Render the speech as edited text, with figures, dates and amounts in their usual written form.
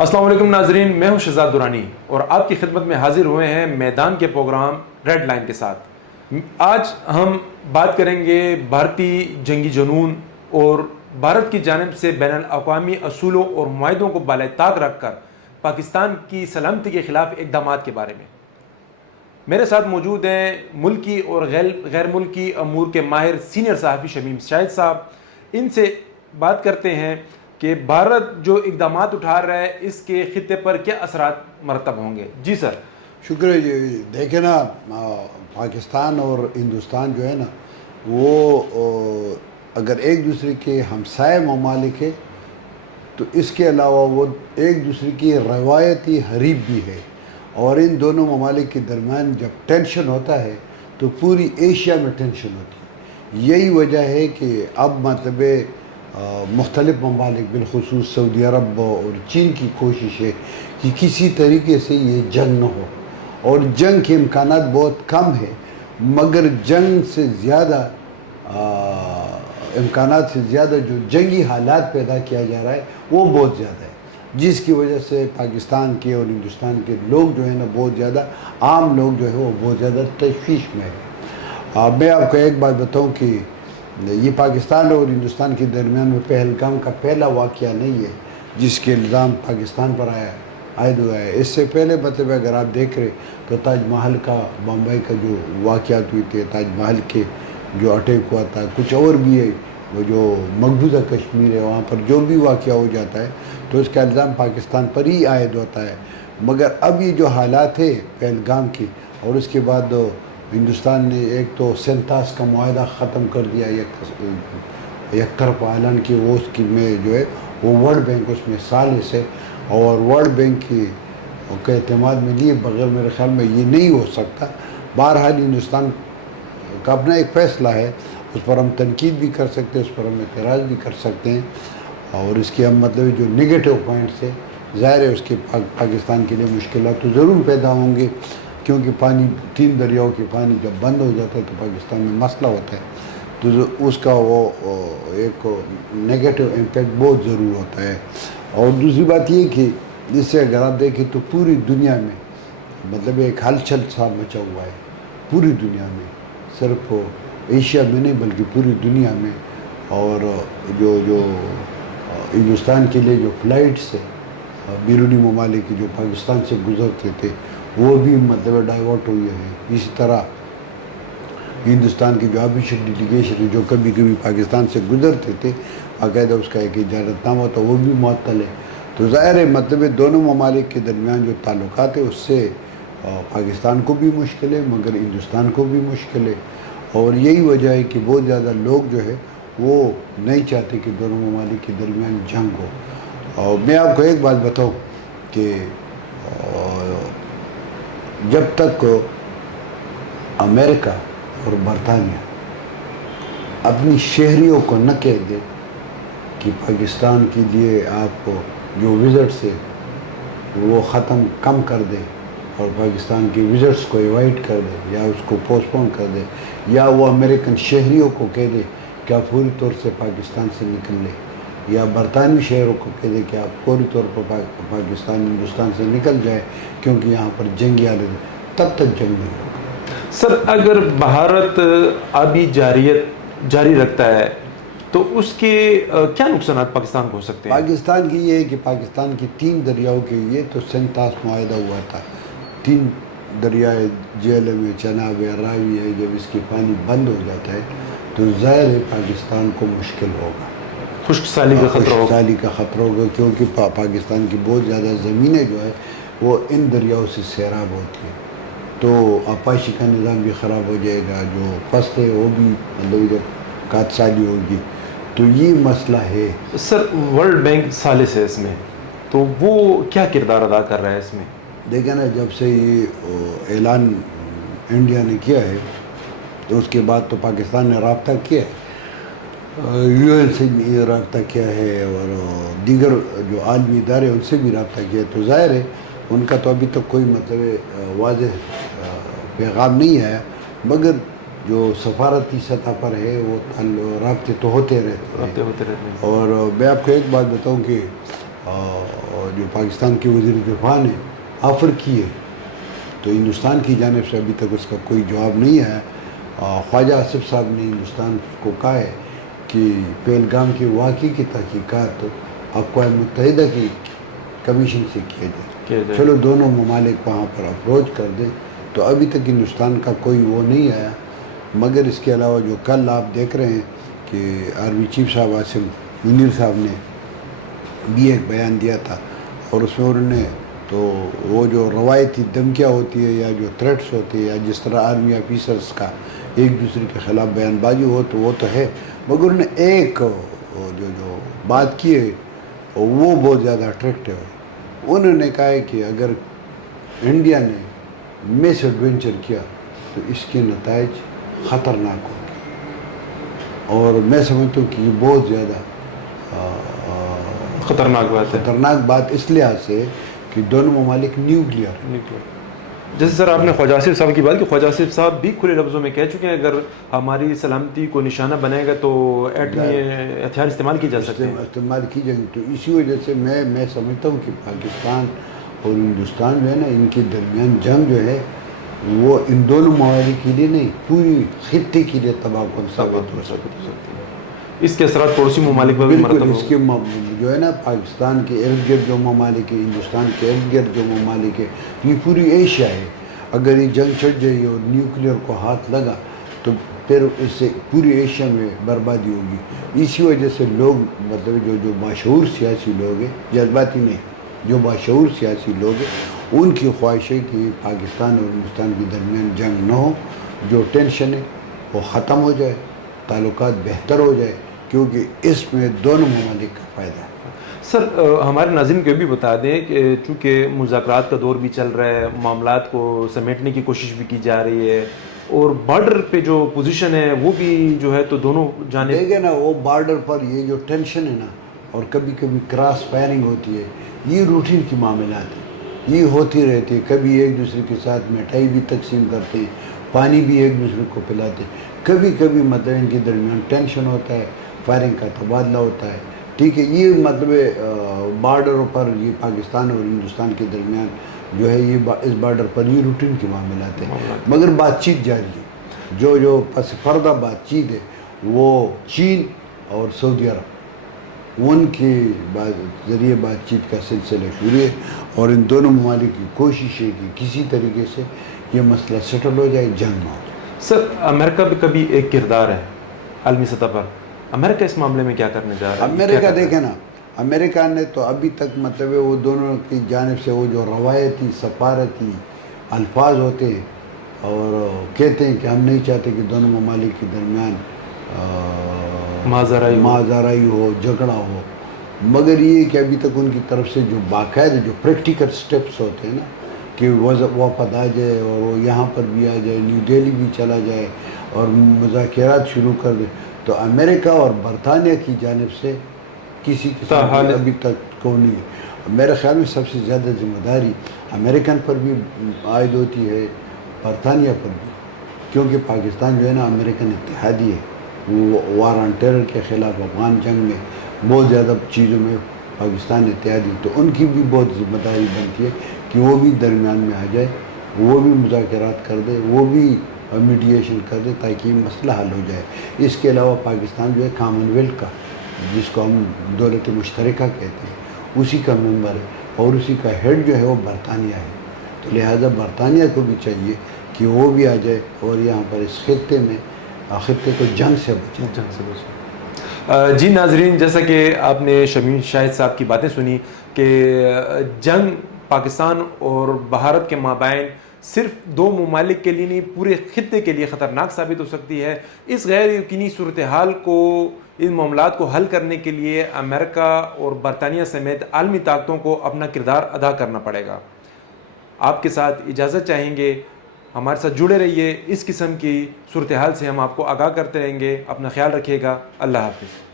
السلام علیکم ناظرین، میں ہوں شہزاد دورانی اور آپ کی خدمت میں حاضر ہوئے ہیں میدان کے پروگرام ریڈ لائن کے ساتھ۔ آج ہم بات کریں گے بھارتی جنگی جنون اور بھارت کی جانب سے بین الاقوامی اصولوں اور معاہدوں کو بالائے طاق رکھ کر پاکستان کی سلامتی کے خلاف اقدامات کے بارے میں۔ میرے ساتھ موجود ہیں ملکی اور غیر ملکی امور کے ماہر سینئر صحافی شمیم شاہد صاحب۔ ان سے بات کرتے ہیں کہ بھارت جو اقدامات اٹھا رہا ہے اس کے خطے پر کیا اثرات مرتب ہوں گے۔ جی سر۔ شکریہ جی۔ دیکھیں نا، پاکستان اور ہندوستان جو ہے نا وہ اگر ایک دوسرے کے ہمسائے ممالک ہے تو اس کے علاوہ وہ ایک دوسرے کی روایتی حریف بھی ہے، اور ان دونوں ممالک کے درمیان جب ٹینشن ہوتا ہے تو پوری ایشیا میں ٹینشن ہوتی ہے۔ یہی وجہ ہے کہ اب مطلب مختلف ممالک بالخصوص سعودی عرب اور چین کی کوشش ہے کہ کسی طریقے سے یہ جنگ نہ ہو، اور جنگ کے امکانات بہت کم ہے، مگر جنگ سے زیادہ امکانات سے زیادہ جو جنگی حالات پیدا کیا جا رہا ہے وہ بہت زیادہ ہے، جس کی وجہ سے پاکستان کے اور ہندوستان کے لوگ جو ہے نا بہت زیادہ، عام لوگ جو ہے وہ بہت زیادہ تشویش میں ہے۔ میں آپ کو ایک بات بتاؤں کہ یہ پاکستان اور ہندوستان کے درمیان میں پہلگام کا پہلا واقعہ نہیں ہے جس کے الزام پاکستان پر عائد ہوا ہے۔ اس سے پہلے مطلب اگر آپ دیکھ رہے تو تاج محل کا، بمبئی کا جو واقعات ہوئے تھے، تاج محل کے جو اٹیک ہوا تھا، کچھ اور بھی ہے، وہ جو مقبوضہ کشمیر ہے وہاں پر جو بھی واقعہ ہو جاتا ہے تو اس کا الزام پاکستان پر ہی عائد ہوتا ہے۔ مگر اب یہ جو حالات ہے پہلگام کی، اور اس کے بعد ہندوستان نے ایک تو 47 کا معاہدہ ختم کر دیا، یک طرف اعلان کی، وہ اس کی میں جو ہے وہ ورلڈ بینک اس میں ثالث ہے، اور ورلڈ بینک کی کے اعتماد میں لیے بغیر میرے خیال میں یہ نہیں ہو سکتا۔ بہرحال ہندوستان کا اپنا ایک فیصلہ ہے، اس پر ہم تنقید بھی کر سکتے ہیں، اس پر ہم اعتراض بھی کر سکتے ہیں، اور اس کے ہم مطلب جو نگیٹو پوائنٹس ہے، ظاہر ہے اس کے پاکستان کے لیے مشکلات تو ضرور پیدا ہوں گے، کیونکہ پانی، 3 دریاؤں کے پانی جب بند ہو جاتا ہے تو پاکستان میں مسئلہ ہوتا ہے، تو اس کا وہ ایک نگیٹو امپیکٹ بہت ضرور ہوتا ہے۔ اور دوسری بات یہ کہ جس سے اگر آپ دیکھیں تو پوری دنیا میں مطلب ایک ہلچل سا مچا ہوا ہے، پوری دنیا میں، صرف ایشیا میں نہیں بلکہ پوری دنیا میں۔ اور جو ہندوستان کے لیے جو فلائٹس ہے بیرونی ممالک کی جو پاکستان سے گزرتے تھے وہ بھی مطلب ڈائیورٹ ہوئی ہیں۔ اسی طرح ہندوستان کی جو آفیشیل ڈیلیگیشن جو کبھی کبھی پاکستان سے گزرتے تھے، باقاعدہ اس کا ایک اجازت نامہ تھا، وہ بھی معطل ہے۔ تو ظاہر ہے مطلب دونوں ممالک کے درمیان جو تعلقات ہیں اس سے پاکستان کو بھی مشکل ہے مگر ہندوستان کو بھی مشکل ہے، اور یہی وجہ ہے کہ بہت زیادہ لوگ جو ہے وہ نہیں چاہتے کہ دونوں ممالک کے درمیان جنگ ہو۔ اور میں آپ کو ایک بات بتاؤں کہ جب تک امریکہ اور برطانیہ اپنی شہریوں کو نہ کہہ دے کہ پاکستان کے لیے آپ کو جو وزٹس ہے وہ کم کر دے، اور پاکستان کے وزٹس کو ایوائڈ کر دے یا اس کو پوسٹ پون کر دے، یا وہ امریکن شہریوں کو کہہ دے کہ آپ پوری طور سے پاکستان سے نکل لیں، یا برطانوی شہروں کو کہہ دے کہ آپ پوری طور پر پاکستان ہندوستان سے نکل جائے کیونکہ یہاں پر جنگی حالت ہے، تب تک جنگ نہیں ہوگا۔ سر، اگر بھارت آبی جاری رکھتا ہے تو اس کے کیا نقصانات پاکستان کو ہو سکتے ہیں؟ پاکستان کی یہ ہے کہ پاکستان کی 3 دریاؤں کے یہ تو 47 معاہدہ ہوا تھا، 3 دریائے جہلم ہے، چناب ہے، راوی ہے، جب اس کی پانی بند ہو جاتا ہے تو ظاہر ہے پاکستان کو مشکل ہوگا، خشک سالی کا خطرہ ہوگا۔ خشک سالی کا خطرہ ہوگا، کیونکہ پاکستان کی بہت زیادہ زمینیں جو ہے وہ ان دریاؤں سے سیراب ہوتی ہیں، تو آبپاشی کا نظام بھی خراب ہو جائے گا، جو فصلیں وہ بھی مطلب کات سالی ہوگی، تو یہ مسئلہ ہے۔ سر، ورلڈ بینک ثالث ہے اس میں، تو وہ کیا کردار ادا کر رہا ہے اس میں؟ دیکھیں نا، جب سے یہ اعلان انڈیا نے کیا ہے تو اس کے بعد تو پاکستان نے رابطہ کیا ہے، یو این سے بھی رابطہ کیا ہے، اور دیگر جو عالمی ادارے ان سے بھی رابطہ کیا ہے، تو ظاہر ہے ان کا تو ابھی تک کوئی مطلب واضح پیغام نہیں آیا، مگر جو سفارتی سطح پر ہے وہ رابطے تو ہوتے رہتے ہیں۔ رابطے ہوتے رہتے ہیں۔ اور میں آپ کو ایک بات بتاؤں کہ جو پاکستان کے وزیر دفاع نے آفر کی ہے تو ہندوستان کی جانب سے ابھی تک اس کا کوئی جواب نہیں آیا۔ خواجہ آصف صاحب نے ہندوستان کو کہا ہے کہ پہلگام کے واقعے کی تحقیقات اقوام متحدہ کی کمیشن سے کیا جائے، چلو دونوں ممالک وہاں پر اپروچ کر دیں، تو ابھی تک ہندوستان کا کوئی وہ نہیں آیا۔ مگر اس کے علاوہ جو کل آپ دیکھ رہے ہیں کہ آرمی چیف صاحب عاصم منیر صاحب نے بھی ایک بیان دیا تھا، اور اس میں انہوں نے تو وہ جو روایتی دھمکیاں ہوتی ہے یا جو تھریٹس ہوتی ہے یا جس طرح آرمی آفیسرس کا ایک دوسرے کے خلاف بیان بازی ہو تو وہ تو ہے، مگر انہوں نے ایک جو بات کی ہے وہ بہت زیادہ اٹریکٹیو ہے۔ انہوں نے کہا ہے کہ اگر انڈیا نے مس ایڈوینچر کیا تو اس کے نتائج خطرناک ہوں گے، اور میں سمجھتا ہوں کہ یہ بہت زیادہ خطرناک بات اس لحاظ سے کہ دونوں ممالک نیوکلیئر۔ جیسے سر آپ نے خواجہ آصف صاحب کی بات کی، خواجہ آصف صاحب بھی کھلے لفظوں میں کہہ چکے ہیں اگر ہماری سلامتی کو نشانہ بنائے گا تو ایٹمی ہتھیار استعمال کی جا سکتے ہیں، استعمال کی جائیں گے۔ تو اسی وجہ سے میں سمجھتا ہوں کہ پاکستان اور ہندوستان جو ہے نا، ان کے درمیان جنگ جو ہے وہ ان دونوں ممالک کے لیے نہیں، پوری خطے کے لیے تباہ کن ثابت ہو سکتی ہے۔ اس کے اثرات پڑوسی ممالک پر بھی بالکل، اس کے جو ہے نا پاکستان کے ارد گرد جو ممالک ہے، ہندوستان کے ارد گرد جو ممالک ہے، یہ پوری ایشیا ہے۔ اگر یہ جنگ چڑھ جائے اور نیوکلیئر کو ہاتھ لگا تو پھر اس سے پوری ایشیا میں بربادی ہوگی۔ اسی وجہ سے لوگ مطلب جو باشعور سیاسی لوگ ہیں، جذباتی نہیں، جو باشعور سیاسی لوگ ہیں، ان کی خواہش ہے کہ پاکستان اور ہندوستان کے درمیان جنگ نہ ہو، جو ٹینشن ہے وہ ختم ہو جائے، تعلقات بہتر ہو جائے، کیونکہ اس میں دونوں ممالک کا فائدہ ہے۔ سر ہمارے ناظرین کو یہ بھی بتا دیں کہ چونکہ مذاکرات کا دور بھی چل رہا ہے، معاملات کو سمیٹنے کی کوشش بھی کی جا رہی ہے، اور بارڈر پہ جو پوزیشن ہے وہ بھی جو ہے تو دونوں جانب دیکھیں نا، وہ بارڈر پر یہ جو ٹینشن ہے نا، اور کبھی کبھی کراس فائرنگ ہوتی ہے، یہ روٹین کی معاملات ہیں، یہ ہوتی رہتی ہے۔ کبھی ایک دوسرے کے ساتھ مٹھائی بھی تقسیم کرتے ہیں، پانی بھی ایک دوسرے کو پلاتے ہیں، کبھی کبھی مطلب ان کے درمیان ٹینشن ہوتا ہے، فائرنگ کا تبادلہ ہوتا ہے، ٹھیک ہے۔ یہ مطلب بارڈروں پر یہ پاکستان اور ہندوستان کے درمیان جو ہے یہ اس بارڈر پر یہ روٹین کے معاملات ہیں، مگر بات چیت جاری ہے۔ جو پس پردہ بات چیت ہے وہ چین اور سعودی عرب، ان کے ذریعے بات چیت کا سلسلہ شروع ہے، اور ان دونوں ممالک کی کوشش ہے کہ کسی طریقے سے یہ مسئلہ سیٹل ہو جائے، جنگ نہ ہو۔ سر امریکہ بھی کبھی ایک کردار ہے عالمی سطح پر، امریکہ اس معاملے میں کیا کرنے جا رہا ہے؟ امریکہ دیکھیں نا، امریکہ نے تو ابھی تک مطلب وہ دونوں کی جانب سے وہ جو روایتی سفارتی الفاظ ہوتے ہیں اور کہتے ہیں کہ ہم نہیں چاہتے کہ دونوں ممالک کے درمیان ماضرائی ہو، جھگڑا ہو، مگر یہ کہ ابھی تک ان کی طرف سے جو باقاعدہ جو پریکٹیکل سٹیپس ہوتے ہیں نا کہ وفد آ جائے اور وہ یہاں پر بھی آ جائے، نیو دہلی بھی چلا جائے اور مذاکرات شروع کر دے، تو امریکہ اور برطانیہ کی جانب سے کسی قسم کی ابھی تک کو نہیں ہے۔ میرے خیال میں سب سے زیادہ ذمہ داری امریکن پر بھی عائد ہوتی ہے، برطانیہ پر بھی، کیونکہ پاکستان جو ہے نا امریکن اتحادی ہے، وہ وار آن ٹیرر کے خلاف افغان جنگ میں بہت زیادہ چیزوں میں پاکستان اتحادی، تو ان کی بھی بہت ذمہ داری بنتی ہے کہ وہ بھی درمیان میں آ جائے، وہ بھی مذاکرات کر دے، وہ بھی میڈیشن کر دے تاکہ یہ مسئلہ حل ہو جائے۔ اس کے علاوہ پاکستان جو ہے کامن ویلتھ کا، جس کو ہم دولت مشترکہ کہتے ہیں، اسی کا ممبر ہے، اور اسی کا ہیڈ جو ہے وہ برطانیہ ہے، تو لہٰذا برطانیہ کو بھی چاہیے کہ وہ بھی آ جائے اور یہاں پر اس خطے میں خطے کو جنگ سے بچائے۔ جی ناظرین، جیسا کہ آپ نے شمیم شاہد صاحب کی باتیں سنی کہ جنگ پاکستان اور بھارت کے مابین صرف دو ممالک کے لیے نہیں، پورے خطے کے لیے خطرناک ثابت ہو سکتی ہے۔ اس غیر یقینی صورتحال کو، ان معاملات کو حل کرنے کے لیے امریکہ اور برطانیہ سمیت عالمی طاقتوں کو اپنا کردار ادا کرنا پڑے گا۔ آپ کے ساتھ اجازت چاہیں گے، ہمارے ساتھ جڑے رہیے، اس قسم کی صورتحال سے ہم آپ کو آگاہ کرتے رہیں گے۔ اپنا خیال رکھیے گا، اللہ حافظ۔